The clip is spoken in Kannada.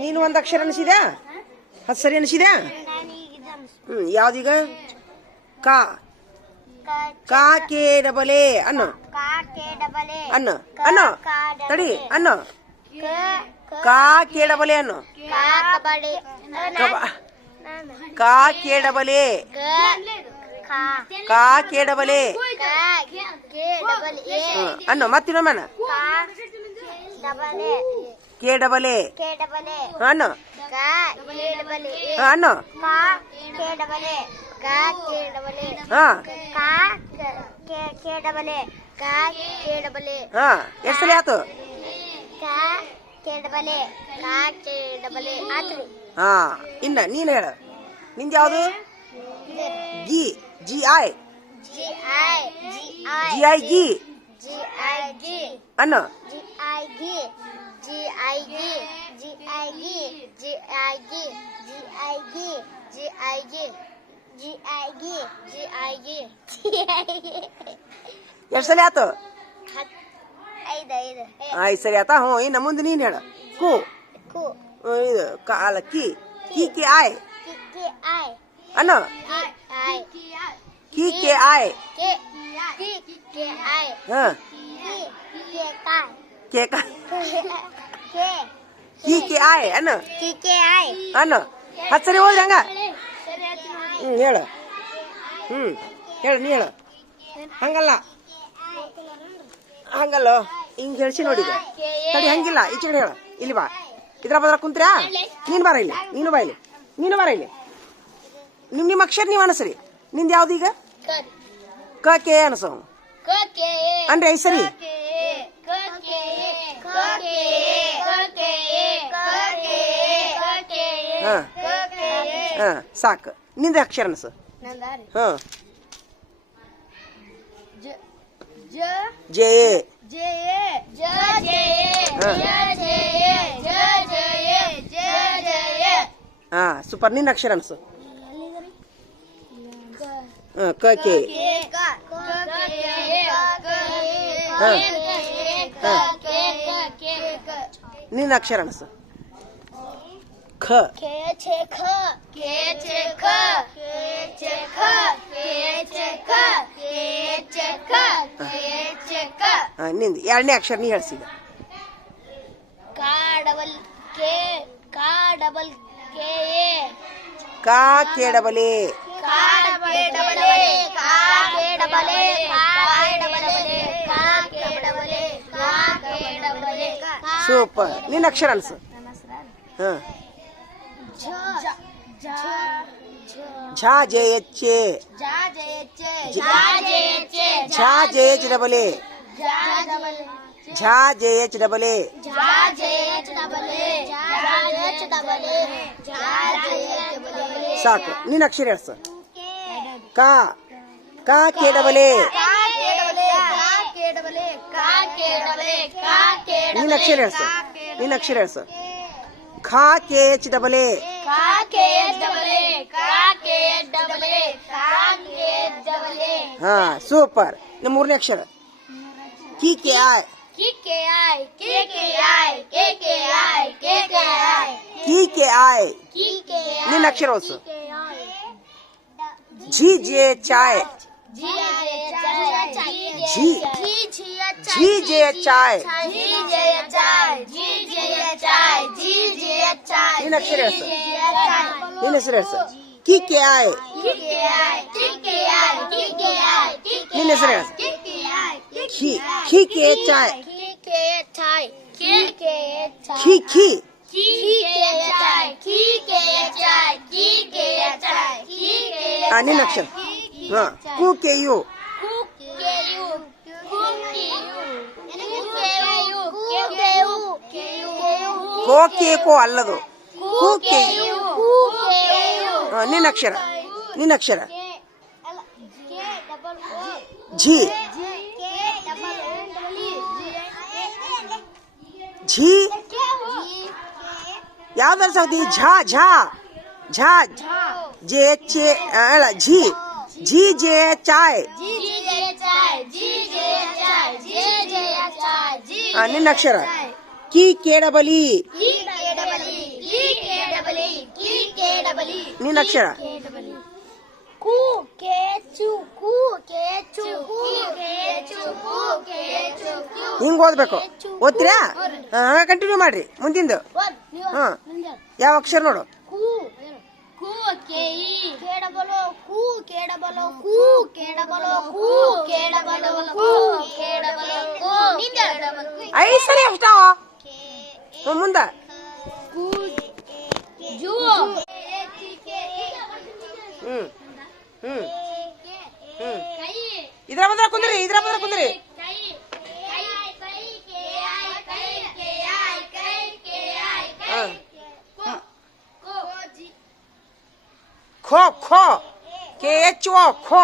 ನೀನು ಒಂದು ಅಕ್ಷರ ಅನಿಸಿದ್ಯಾ? ಅದು ಸರಿ ಅನಿಸಿದ್ಯಾ? ಯಾವ್ದೀಗ? ಕಾ ಕಾ ಕೆ ಡಬಲ್ ಎ ಅನ್ನು ಅನ್ನು ಅನ್ನು ತಡಿ ಅನ್ನು ಕಾ ಕೆ ಡಬಲ್ ಎ ಅನ್ನು ಕಾ ಕೆ ಡಬಲ್ ಎ ಕಾ ಕೆ ಡಬಲ್ ಎ ಅನ್ನು ಮತ್ತಿನ್ನೊಮ್ಮೆ ಕೆ ಡಬಲ್ ಎ ಅನ್ನು ಅನ್ನು ಎಷ್ಟು ಸಲ ಆತು? ಹಾ ಇನ್ನ ನೀನ್ ಹೇಳ. ನಿಂದ ಯಾವ್ದು? ಗಿ ಜಿ ಐ ಜಿ ಐ ಗಿ ಅನ್ನು ಎಷ್ಟು ಸಲ ಆತು? 5 ಸರಿ ಆತ. ಹ್ಞೂ ಇನ್ನ ಮುಂದೆ ನೀನ್ ಹೇಳ. ಕು ಇದು ಅಲ್ಲ ಕಿ ಕಿ ಕೆ ಐ ಅನ್ನು ಕಿ ಕೆ ಐ ಹಾ ಕೆ ಕಿ ಕೆ ಐ ಅನ್ನು ಅನ್ನು 10 ಸರಿ ಹೋದ್ರಿ ಹಂಗ. ಹೇಳ. ಹೇಳ ನೀ ಹೇಳ. ಹಂಗಲ್ಲ ಹಂಗಲ್ಲ ಹಿಂಗ್ ಹೇಳ್ಸಿ ನೋಡಿ. ತಡಿ ಹಂಗಿಲ್ಲ ಈಚೆ ಹೇಳ. ಇಲ್ಲಿ ಬಾ. ಇದ್ರ ಬದ್ರ ಕುಂತ್ರ್ಯಾ? ನೀನ್ ಬಾರ ಇಲ್ಲಿ. ನೀನು ಬಾ ಇಲ್ಲಿ. ನೀನು ಬಾರ ಇಲ್ಲಿ. ನಿಮ್ಮ ಅಕ್ಷರ ನೀವು ಅನಸ್ರಿ. ನಿಂದ ಯಾವ್ದು ಈಗ? ಕ ಕೆ ಅನಸವ್ ಅಂದ್ರೆ 5 ಸರಿ. ಹಾ ಸಾಕು. ನಿಂದ ಅಕ್ಷರ ಅನಸು. ಹಾ ಜೆ ಹಾ ಸೂಪರ್. ನಿನ್ನ ಅಕ್ಷರ ಅನ್ಸು. ಕ ಕೆ ನಿನ್ನ ಅಕ್ಷರ ಅನ್ಸು. ಖ ನಿಂದ ಎರಡನೇ ಅಕ್ಷರ ನೀ ಹೇಳ್ಸಿದ. ಕಾ ಕೆ ಡಬಲ್ ಎ ಸೂಪರ್. ನಿನ್ನ ಅಕ್ಷರ ಅನ್ಸು. ಹ Jha J H A Jha J H double A Jha J H double A ಸಾಕು. ನಿನ್ನ ಅಕ್ಷರ ಹೇಳ್ಸ. ಕಾ ಕಾ ಕೆ ಡಬಲ್ ಎ ನಿನ್ನ ಅಕ್ಷರ ಹೇಳ್ಸ. ನಿನ್ನ ಅಕ್ಷರ ಹೇಳ್ಸ. ಖಾ ಕೆ ಎಚ್ ಡಬಲ್ ಎ ಹಾ ಸೂಪರ್. ನಿಮ್ಮ ಮೂರನೇ ಅಕ್ಷರ ಕಿ ಕೆ ಐ ಕಿ ಕೆ ಐ ನಿನ್ನ ಅಕ್ಷರ ಹೊಸು. ಜಿ ಜೆ ಚಾಯ್ ಜಿ ಜೆ ಚಾಯ್ ನಿನ್ನ ಅಕ್ಷರ ಹೆಸರು. ನಿನ್ನ ಹೆಸರು ಹೆಸರು ಕಿ ಕೆ ಐ ನಿನ್ನ ಹೆಸರು ಹೆಸರು ಖಿ ಕೆ ಚಾಯ್ ಖಿ ಖಿ ನಿನ್ನ ಅಕ್ಷರ ಹಾ ಕು ಕೆ ಯು ಕೋ ಕೆ ಕೋ ಅಲ್ಲದು ಕು ಕೆ ಯು ನಿನ್ನ ಅಕ್ಷರ. ನಿನ್ನ ಅಕ್ಷರ ಝಿ ಝಿ ಯಾವ್ದಾರು ಸಾಕ್ತಿ. ಝಾ ಝಾ ಝಾ ಜೆ ಚೆ ಅಲ್ಲ ಝಿ ಝಿ ಜೆ ಚಾಯ್ ನಿನ್ನ ಅಕ್ಷರ ಕಿ ಕೇಡಬಲಿ ನಿನ್ನ ಅಕ್ಷರ ಕು ಕೇಚು ಕು ಕೇಚು ಕು ಕೇಚು ಕು ಕೇಚು ಹಿಂಗ್ ಓದ್ಬೇಕು. ಓದ್ತೀರಾ? ಕಂಟಿನ್ಯೂ ಮಾಡ್ರಿ ಮುಂದಿಂದು. ಹಾ, ಯಾವ ಅಕ್ಷರ ನೋಡು? ಕು ಕು ಕೇಯಿ ಕೇಡಬಲು ಕು ಕೇಡಬಲು ಕು ಕೇಡಬಲು ಕು ಕೇಡಬಲು ಕು ಕೇಡಬಲು ಕು ಐ ಸರಿ ಅಷ್ಟ ಮುಂದ ಕು ಜು ಹ್ಮ್ ಹ್ಮ್ ಹ್ಮ್ ಇದ್ರ ಬಂದ್ರ ಕುಂದ್ರಿ, ಇದ್ರ ಬಂದ್ರ ಕುಂದ್ರಿ. ಖೋ ಖೋ ಕೆ ಎಚ್ ಓ ಖೋ.